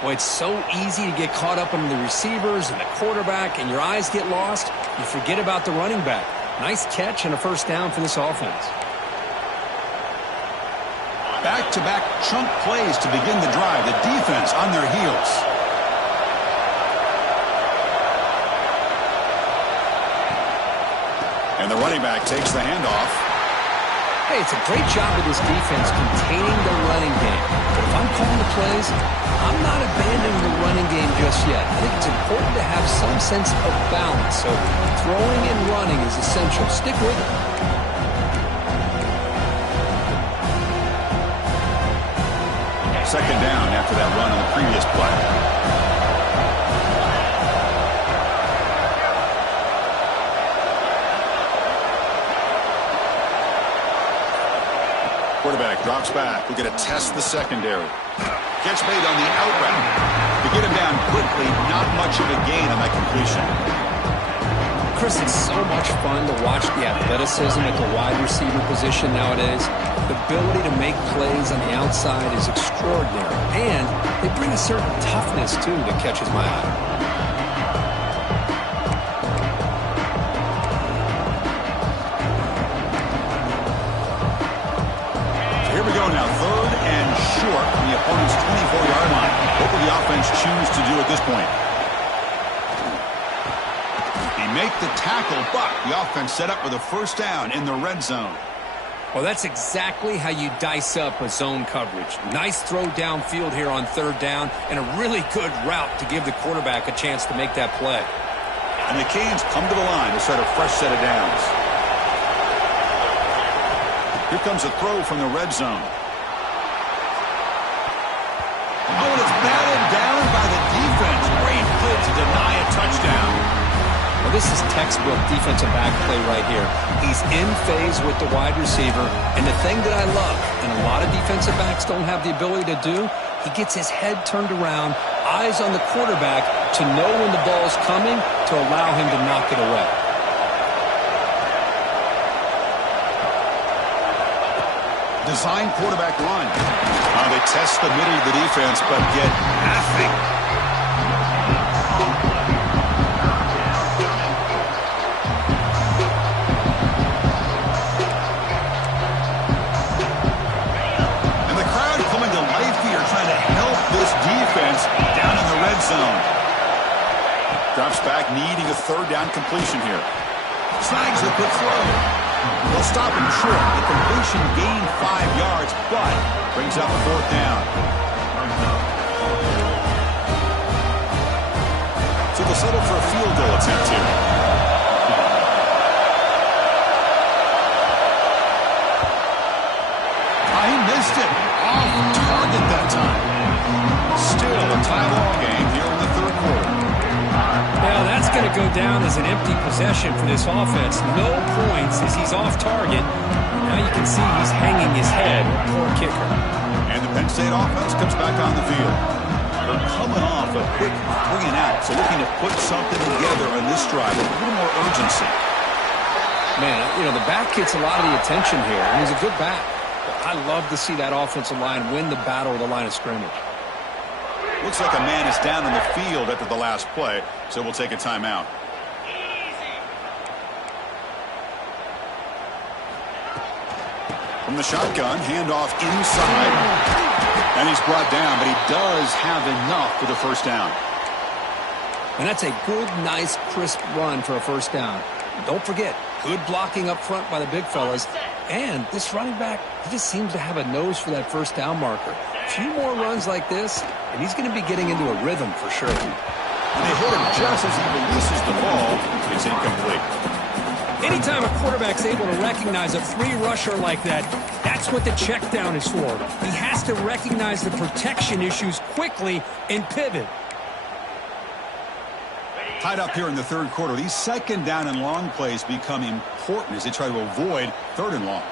Well, it's so easy to get caught up in the receivers and the quarterback, and your eyes get lost. You forget about the running back. Nice catch and a first down for this offense. Back-to-back chunk plays to begin the drive. The defense on their heels. And the running back takes the handoff. Hey, it's a great job of this defense containing the running game. But if I'm calling the plays, I'm not abandoning the running game just yet. I think it's important to have some sense of balance. So throwing and running is essential. Stick with it. Second down after that run on the previous play. Quarterback drops back. We're going to test the secondary. Catch made on the out route. To get him down quickly, not much of a gain on that completion. Chris, it's so much fun to watch the athleticism at the wide receiver position nowadays. The ability to make plays on the outside is extraordinary. And they bring a certain toughness, too, that catches my eye. Here we go now, 3rd and short from the opponent's 24-yard line. What will the offense choose to do at this point? He make the tackle, but the offense set up with a first down in the red zone. Well, that's exactly how you dice up a zone coverage. Nice throw downfield here on 3rd down, and a really good route to give the quarterback a chance to make that play. And the Canes come to the line to set a fresh set of downs. Here comes a throw from the red zone. Oh, and it's batted down by the defense. Great play to deny a touchdown. Well, this is textbook defensive back play right here. He's in phase with the wide receiver, and the thing that I love, and a lot of defensive backs don't have the ability to do, he gets his head turned around, eyes on the quarterback to know when the ball's coming to allow him to knock it away. Design quarterback run. They test the middle of the defense, but get nothing. And the crowd coming to life here, trying to help this defense down in the red zone. Drops back, needing a 3rd down completion here. Snags a quick throw. They'll stop him short. The completion gained 5 yards, but brings up a 4th down. So they'll settle for a field goal attempt here. He missed it. Off target that time. Still a tie ball game here in the 3rd quarter. Now that's going to go down as an empty possession for this offense. No points as he's off target. Now you can see he's hanging his head. Poor kicker. And the Penn State offense comes back on the field. They're coming off a quick 3 and out, so looking to put something together on this drive with a little more urgency. Man, you know, the back gets a lot of the attention here, and he's a good back. But I love to see that offensive line win the battle of the line of scrimmage. Looks like a man is down in the field after the last play, so we'll take a timeout. From the shotgun, handoff inside. And he's brought down, but he does have enough for the first down. And that's a good, nice, crisp run for a first down. Don't forget, good blocking up front by the big fellas. And this running back, he just seems to have a nose for that first down marker. A few more runs like this, and he's going to be getting into a rhythm for sure. And they hit him just as he releases the ball. It's incomplete. Anytime a quarterback's able to recognize a free rusher like that, that's what the check down is for. He has to recognize the protection issues quickly and pivot. Tied up here in the 3rd quarter. These 2nd down and long plays become important as they try to avoid 3rd and long.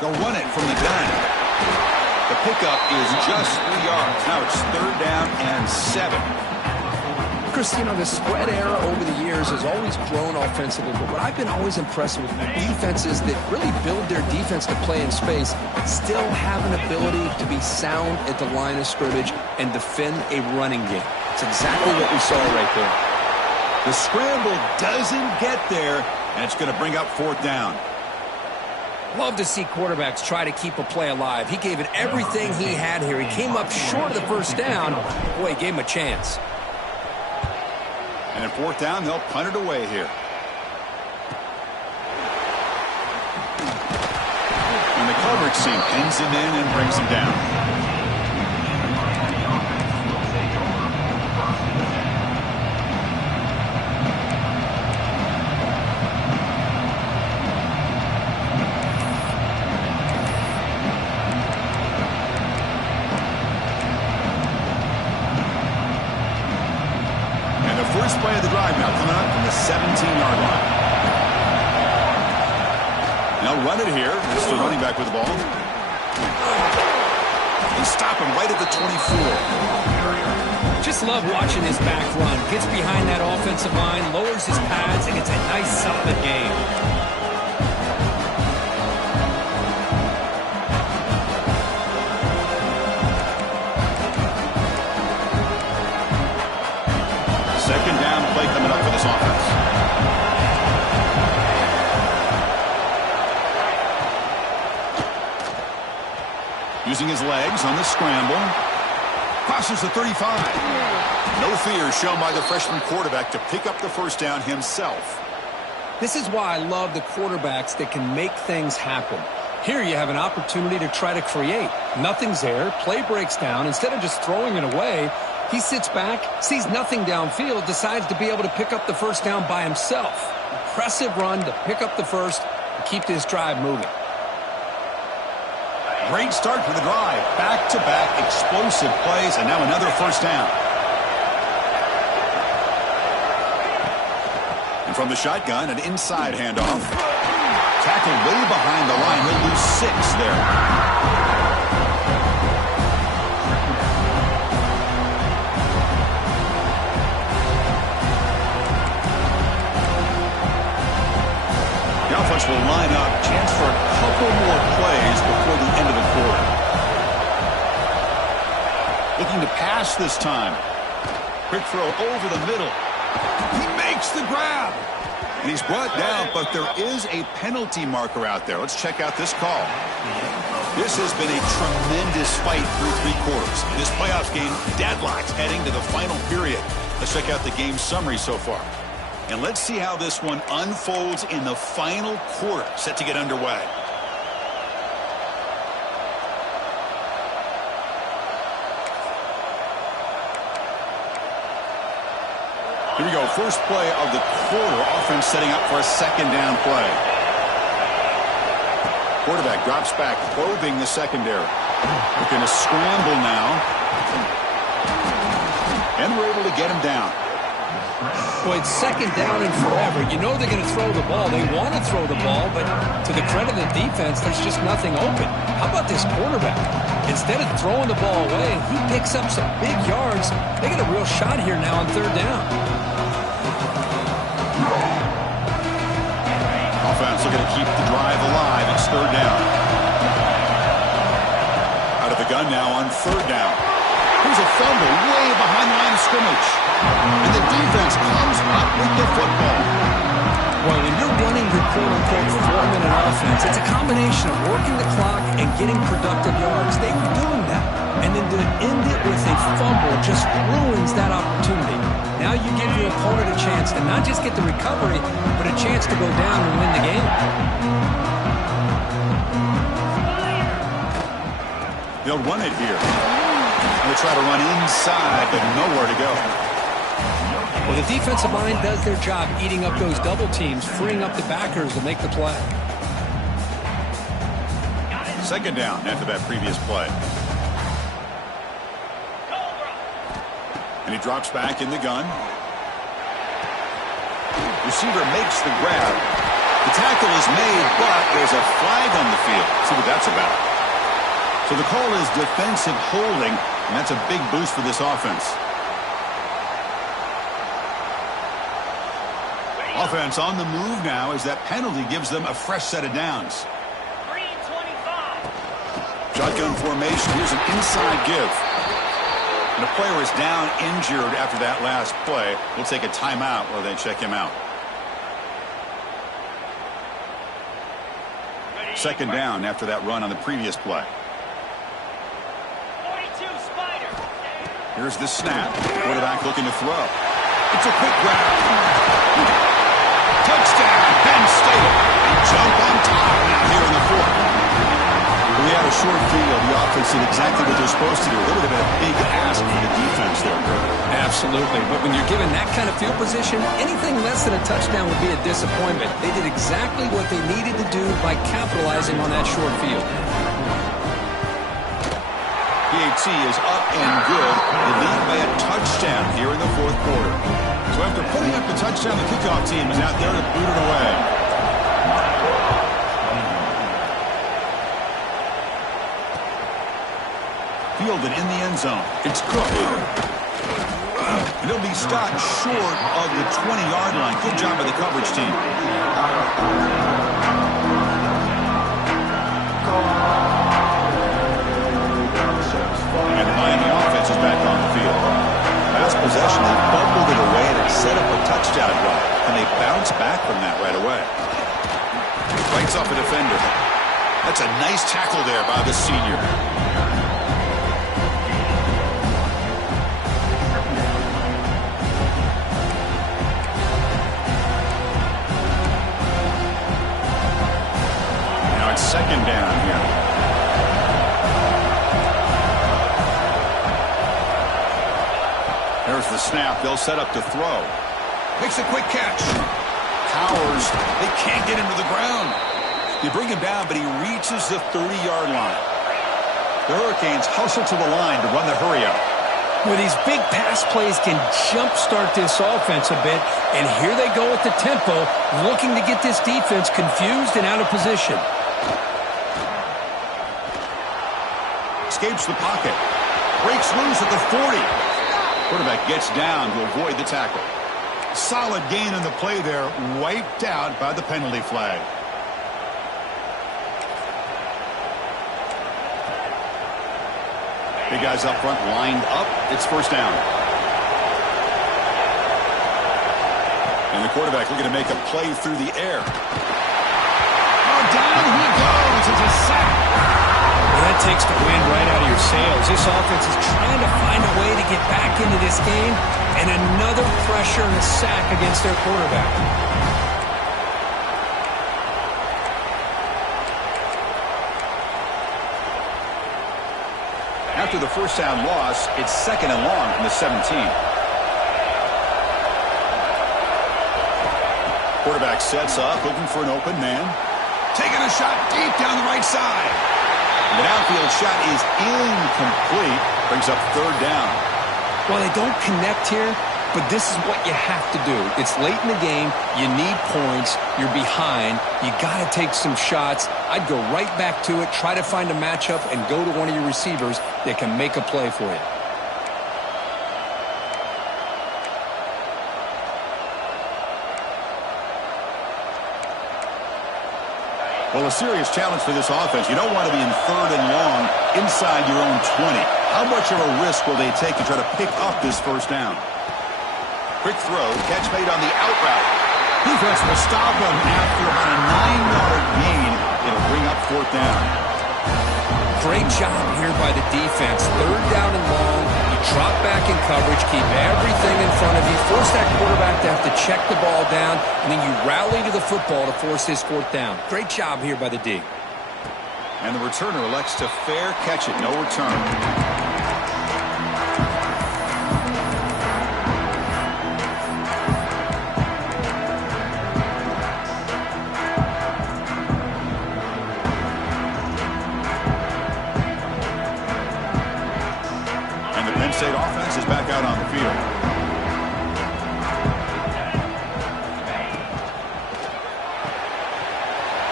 They'll run it from the gun. The pickup is just 3 yards. Now it's 3rd down and 7. Chris, you know, the spread era over the years has always grown offensively, but what I've been always impressed with defenses that really build their defense to play in space still have an ability to be sound at the line of scrimmage and defend a running game. It's exactly what we saw right there. The scramble doesn't get there, and it's going to bring up 4th down. Love to see quarterbacks try to keep a play alive. He gave it everything he had here. He came up short of the first down. Boy, he gave him a chance. And at 4th down, they'll punt it away here. And the coverage team pins him in and brings him down. First play of the drive now coming up from the 17-yard line. They'll run it here. This is the running back with the ball. They stop him right at the 24. Just love watching his back run. Gets behind that offensive line, lowers his pads, and gets a nice solid gain. Second down play coming up for this offense. Using his legs on the scramble. Crosses the 35. No fear shown by the freshman quarterback to pick up the first down himself. This is why I love the quarterbacks that can make things happen. Here you have an opportunity to try to create. Nothing's there. Play breaks down. Instead of just throwing it away, he sits back, sees nothing downfield, decides to be able to pick up the first down by himself. Impressive run to pick up the first and keep this drive moving. Great start for the drive. Back-to-back explosive plays, and now another first down. And from the shotgun, an inside handoff. Tackled way behind the line. He'll lose 6 there. Will line up. Chance for a couple more plays before the end of the quarter. Looking to pass this time. Quick throw over the middle. He makes the grab. And he's brought down, but there is a penalty marker out there. Let's check out this call. This has been a tremendous fight through 3 quarters. This playoff game deadlocked heading to the final period. Let's check out the game summary so far. And let's see how this one unfolds in the final quarter, set to get underway. Here we go, first play of the quarter. Offense setting up for a second down play. Quarterback drops back, probing the secondary. Looking to scramble now. And we're able to get him down. Boy, it's second down and forever. You know they're going to throw the ball. They want to throw the ball, but to the credit of the defense, there's just nothing open. How about this quarterback? Instead of throwing the ball away, he picks up some big yards. They got a real shot here now on 3rd down. Offense looking to keep the drive alive. It's 3rd down. Out of the gun now on 3rd down. Here's a fumble way behind the line of scrimmage. And the defense comes up with the football. Well, when you're running your quote-unquote 4-minute offense, it's a combination of working the clock and getting productive yards. They were doing that. And then to end it with a fumble just ruins that opportunity. Now you give your opponent a chance to not just get the recovery, but a chance to go down and win the game. They'll run it here. They'll try to run inside, but nowhere to go. Well, the defensive line does their job eating up those double teams, freeing up the backers to make the play. Second down after that previous play. And he drops back in the gun. Receiver makes the grab. The tackle is made, but there's a flag on the field. See what that's about. So the call is defensive holding, and that's a big boost for this offense. offense on the move now as that penalty gives them a fresh set of downs. Shotgun formation. Here's an inside give. And the player is down injured after that last play. We'll take a timeout while they check him out. Second down after that run on the previous play. Here's the snap. Quarterback looking to throw. It's a quick grab. Touchdown, Penn State. They jump on top now here in the fourth. We had a short field. The offense did exactly what they're supposed to do. A little bit of a big ask for the defense there, Greg. Absolutely. But when you're given that kind of field position, anything less than a touchdown would be a disappointment. They did exactly what they needed to do by capitalizing on that short field. PAT is up and good. They lead by a touchdown here in the fourth quarter. So after putting up the touchdown, the kickoff team is out there to boot it away. Fielded in the end zone. It's Cook. And he'll be stopped short of the 20-yard line. Good job by the coverage team. And the Miami offense is back on the field. Last possession, they fumbled it away and it set up a touchdown drive. And they bounce back from that right away. Fights off a defender. That's a nice tackle there by the senior. Now it's second down here. There's the snap. They'll set up to throw. Makes a quick catch. Powers, they can't get him to the ground. They bring him down, but he reaches the 30-yard line. The Hurricanes hustle to the line to run the hurry-up. Well, these big pass plays can jumpstart this offense a bit, and here they go with the tempo, looking to get this defense confused and out of position. Escapes the pocket. Breaks loose at the 40. Quarterback gets down to avoid the tackle. Solid gain on the play there, wiped out by the penalty flag. Big guys up front lined up. It's first down. And the quarterback looking to make a play through the air. Oh, down he goes. It's a sack. Well, that takes the wind right out of your sails. This offense is trying to find a way to get back into this game, and another pressure and a sack against their quarterback. After the first down loss, it's second and long from the 17. Quarterback sets up, looking for an open man. Taking a shot deep down the right side. The downfield shot is incomplete. Brings up third down. Well, they don't connect here, but this is what you have to do. It's late in the game. You need points. You're behind. You got to take some shots. I'd go right back to it, try to find a matchup, and go to one of your receivers that can make a play for you. Well, a serious challenge for this offense. You don't want to be in third and long inside your own 20. How much of a risk will they take to try to pick up this first down? Quick throw, catch made on the out route. Defense will stop him after about a 9-yard gain. It'll bring up fourth down. Great job here by the defense. Third down and long. You drop back in coverage, keep everything in front of you, force that quarterback to have to check the ball down, and then you rally to the football to force this fourth down. Great job here by the D. And the returner elects to fair catch it. No return. State offense is back out on the field.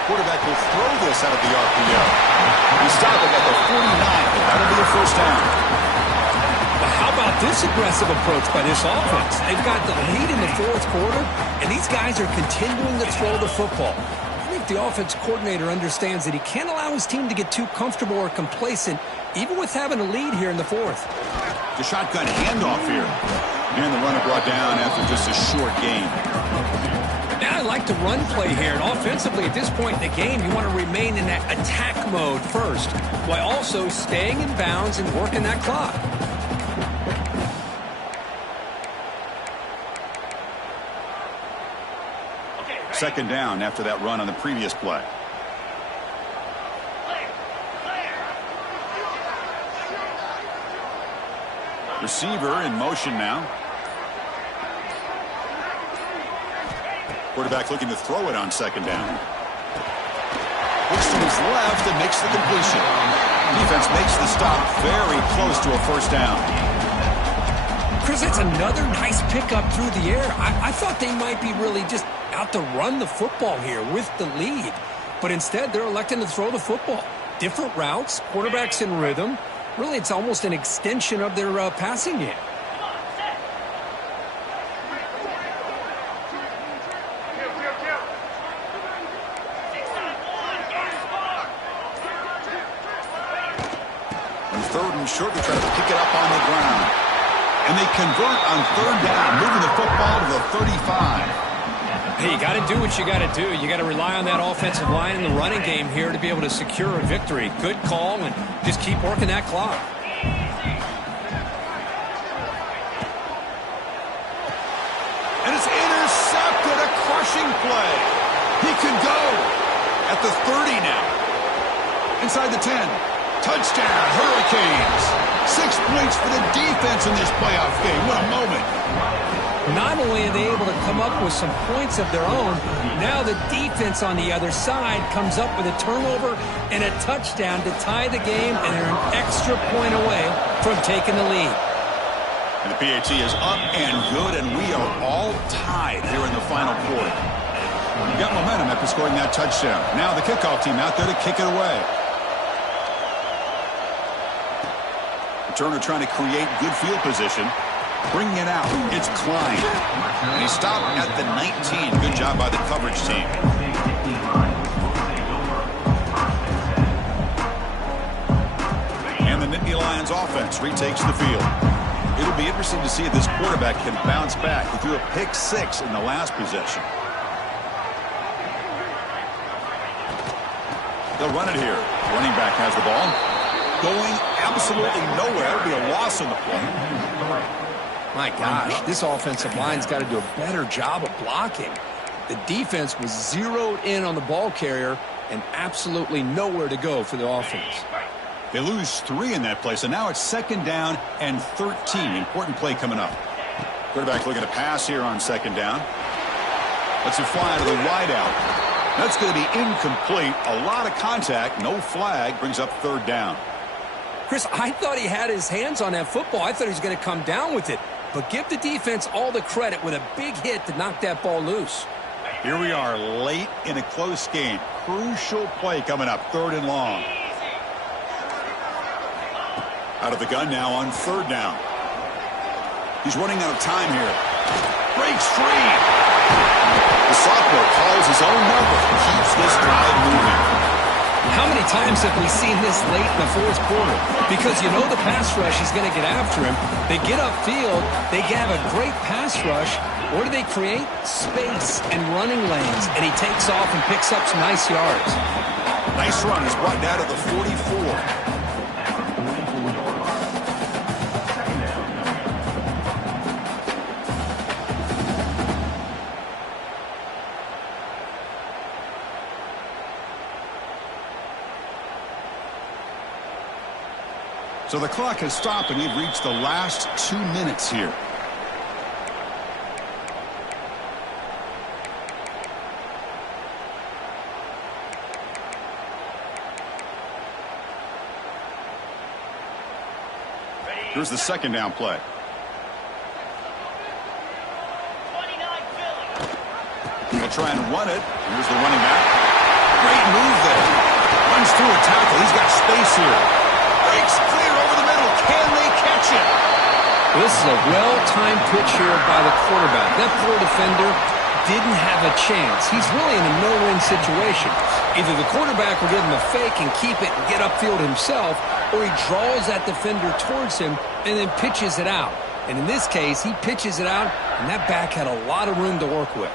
Quarterback will throw this out of the RPO. He stopped it at the 49, but that'll be a first down. But how about this aggressive approach by this offense? They've got the lead in the fourth quarter, and these guys are continuing to throw the football. I think the offense coordinator understands that he can't allow his team to get too comfortable or complacent, even with having a lead here in the fourth. The shotgun handoff here. And the runner brought down after just a short gain. Now I like the run play here, and offensively at this point in the game, you want to remain in that attack mode first, while also staying in bounds and working that clock. Second down after that run on the previous play. Receiver in motion now. Quarterback looking to throw it on second down. Looks to his left and makes the completion. Defense makes the stop very close to a first down. Chris, it's another nice pickup through the air. I thought they might be really just out to run the football here with the lead. But instead, they're electing to throw the football. Different routes, quarterbacks in rhythm. Really, it's almost an extension of their passing game. On third and short, they try to pick it up on the ground. And they convert on third down, moving the football to the 35. Hey, you got to do what you got to do. You got to rely on that offensive line in the running game here to be able to secure a victory. Good call, and just keep working that clock. And it's intercepted, a crushing play. He can go at the 30 now. Inside the 10. Touchdown, Hurricanes. 6 points for the defense in this playoff game. What a moment. Not only are they able to come up with some points of their own, now the defense on the other side comes up with a turnover and a touchdown to tie the game, and they're an extra point away from taking the lead. And the PAT is up and good, and we are all tied here in the final quarter. You got momentum after scoring that touchdown. Now the kickoff team out there to kick it away. Turner trying to create good field position. Bringing it out. It's Klein. And he stopped at the 19. Good job by the coverage team. And the Nittany Lions offense retakes the field. It'll be interesting to see if this quarterback can bounce back. He threw a pick 6 in the last possession. They'll run it here. Running back has the ball. Going absolutely nowhere. It'll be a loss on the play. My gosh, this offensive line's got to do a better job of blocking. The defense was zeroed in on the ball carrier and absolutely nowhere to go for the offense. They lose 3 in that play, so now it's second down and 13. Important play coming up. Quarterback looking to pass here on second down. Lets it fly to the wide out. That's going to be incomplete. A lot of contact, no flag, brings up third down. Chris, I thought he had his hands on that football. I thought he was going to come down with it. But give the defense all the credit with a big hit to knock that ball loose. Here we are late in a close game. Crucial play coming up, third and long. Out of the gun now on third down. He's running out of time here. Breaks free. The sophomore calls his own number. Keeps this drive moving. How many times have we seen this late in the fourth quarter? Because you know the pass rush is going to get after him. They get upfield, they have a great pass rush. What do they create? Space and running lanes. And he takes off and picks up some nice yards. Nice run. He's brought down to the 44. So the clock has stopped, and we've reached the last 2 minutes here. Here's the second down play. He'll try and run it. Here's the running back. Great move there. Runs through a tackle. He's got space here. Breaks clear over the middle. Can they catch it? This is a well-timed pitch here by the quarterback. That poor defender didn't have a chance. He's really in a no-win situation. Either the quarterback will give him a fake and keep it and get upfield himself, or he draws that defender towards him and then pitches it out. And in this case, he pitches it out, and that back had a lot of room to work with.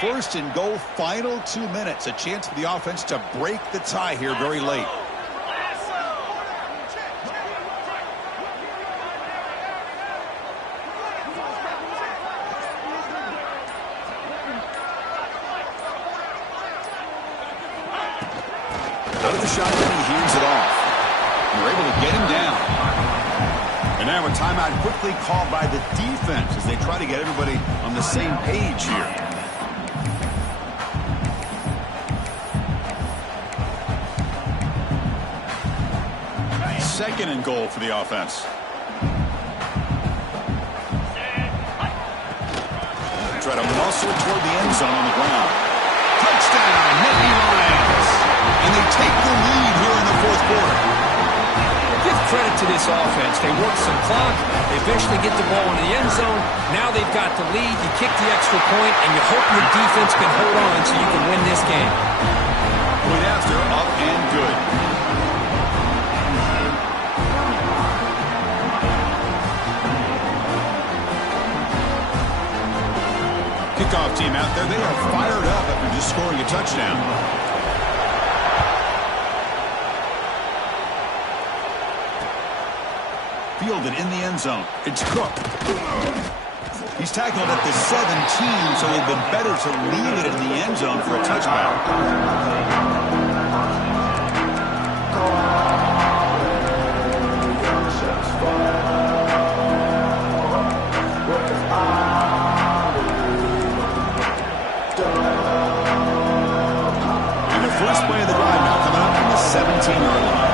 First and goal, final 2 minutes. A chance for the offense to break the tie here very late. Out of the shotgun, he heaves it off. And they're able to get him down. And now a timeout quickly called by the defense as they try to get everybody on the same page here. Second and goal for the offense. Try to muscle toward the end zone on the ground. Touchdown, Nittany Lions. And they take the lead here in the fourth quarter. Give credit to this offense. They work some clock. They eventually get the ball in the end zone. Now they've got the lead. You kick the extra point, and you hope your defense can hold on so you can win this game. Point after, up and good. Kickoff team out there. They are fired up after just scoring a touchdown. Fielded in the end zone. It's Cook. He's tackled at the 17, so it would have been better to leave it in the end zone for a touchback. And the first play of the drive now coming up from the 17-yard line.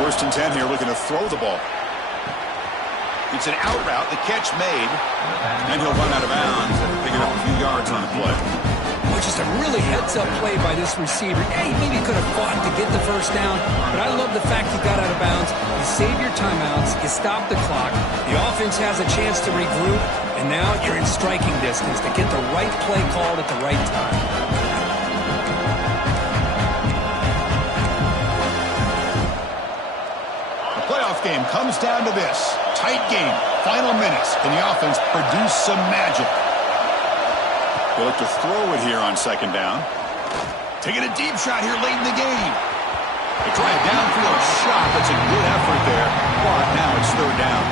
First and 10 here, looking to throw the ball. It's an out route, the catch made, and he'll run out of bounds and pick it up a few yards on the play. Which is a really heads-up play by this receiver. Yeah, he maybe could have fought to get the first down, but I love the fact he got out of bounds. You save your timeouts, you stop the clock, the offense has a chance to regroup, and now you're in striking distance to get the right play called at the right time. Playoff game comes down to this. Tight game. Final minutes. Can the offense produce some magic? They look to throw it here on second down. Taking a deep shot here late in the game. They try a downfield shot. That's a good effort there. But now it's third down.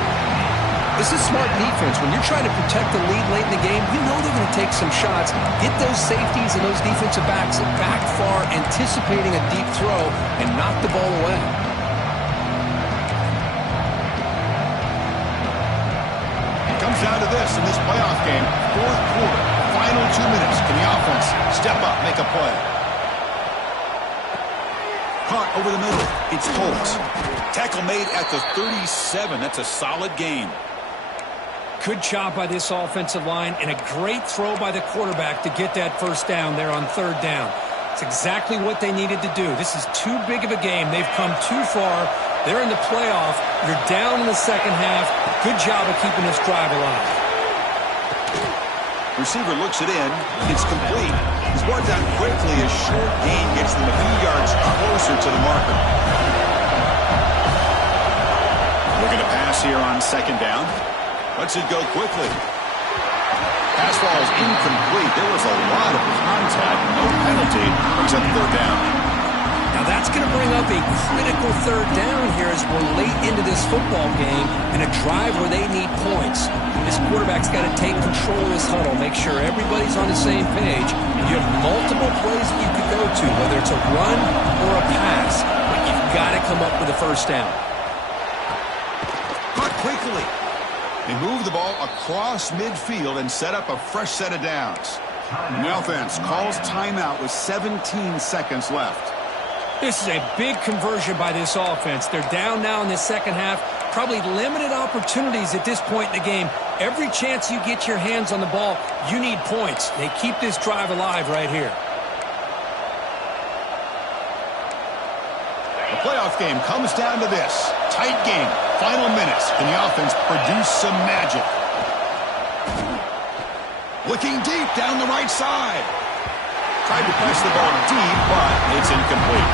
This is smart defense. When you're trying to protect the lead late in the game, you know they're going to take some shots. Get those safeties and those defensive backs back far, anticipating a deep throw, and knock the ball away. Down to this in this playoff game, fourth quarter, final 2 minutes. Can the offense step up, make a play? Caught over the middle. It's Holt. Tackle made at the 37. That's a solid gain. Good job by this offensive line and a great throw by the quarterback to get that first down there on third down. It's exactly what they needed to do. This is too big of a game. They've come too far. They're in the playoff. You're down in the second half. Good job of keeping this drive alive. Receiver looks it in. It's complete. He's brought down quickly. A short gain gets them a few yards closer to the marker. Looking to pass here on second down. Lets it go quickly. Pass ball is incomplete. There was a lot of contact. No penalty. Brings up third down. Now that's going to bring up a critical third down here as we're late into this football game in a drive where they need points. This quarterback's got to take control of this huddle, make sure everybody's on the same page. You have multiple plays that you could go to, whether it's a run or a pass, but you've got to come up with a first down. Caught quickly. They move the ball across midfield and set up a fresh set of downs. The offense calls timeout with 17 seconds left. This is a big conversion by this offense. They're down now in the second half. Probably limited opportunities at this point in the game. Every chance you get your hands on the ball, you need points. They keep this drive alive right here. The playoff game comes down to this. Tight game. Final minutes. Can the offense produce some magic? Looking deep down the right side. Tried to press the ball deep, but it's incomplete.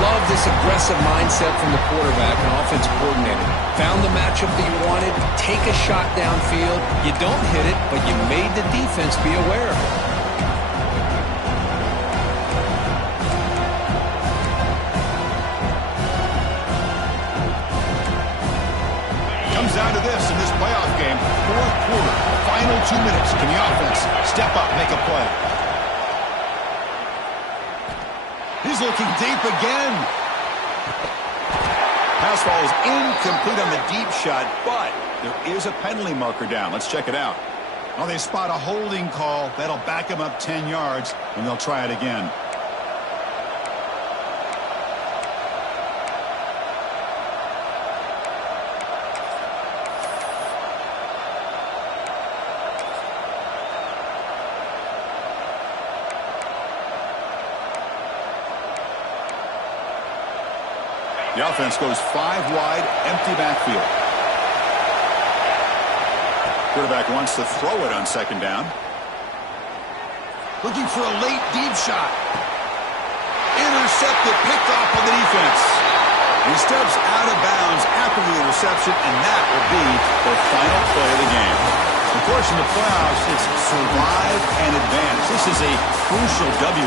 Love this aggressive mindset from the quarterback and offensive coordinator. Found the matchup that you wanted. Take a shot downfield. You don't hit it, but you made the defense be aware of it. Comes down to this in this playoff game. Fourth quarter, final 2 minutes. Can the offense step up, make a play? He's looking deep again. Pass ball is incomplete on the deep shot, but there is a penalty marker down. Let's check it out. Oh, they spot a holding call. That'll back him up 10 yards, and they'll try it again. The offense goes 5 wide, empty backfield. Quarterback wants to throw it on second down. Looking for a late deep shot. Intercepted, picked off by the defense. He steps out of bounds after the interception, and that will be the final play of the game. Of course, in the playoffs, it's survive and advance. This is a crucial W.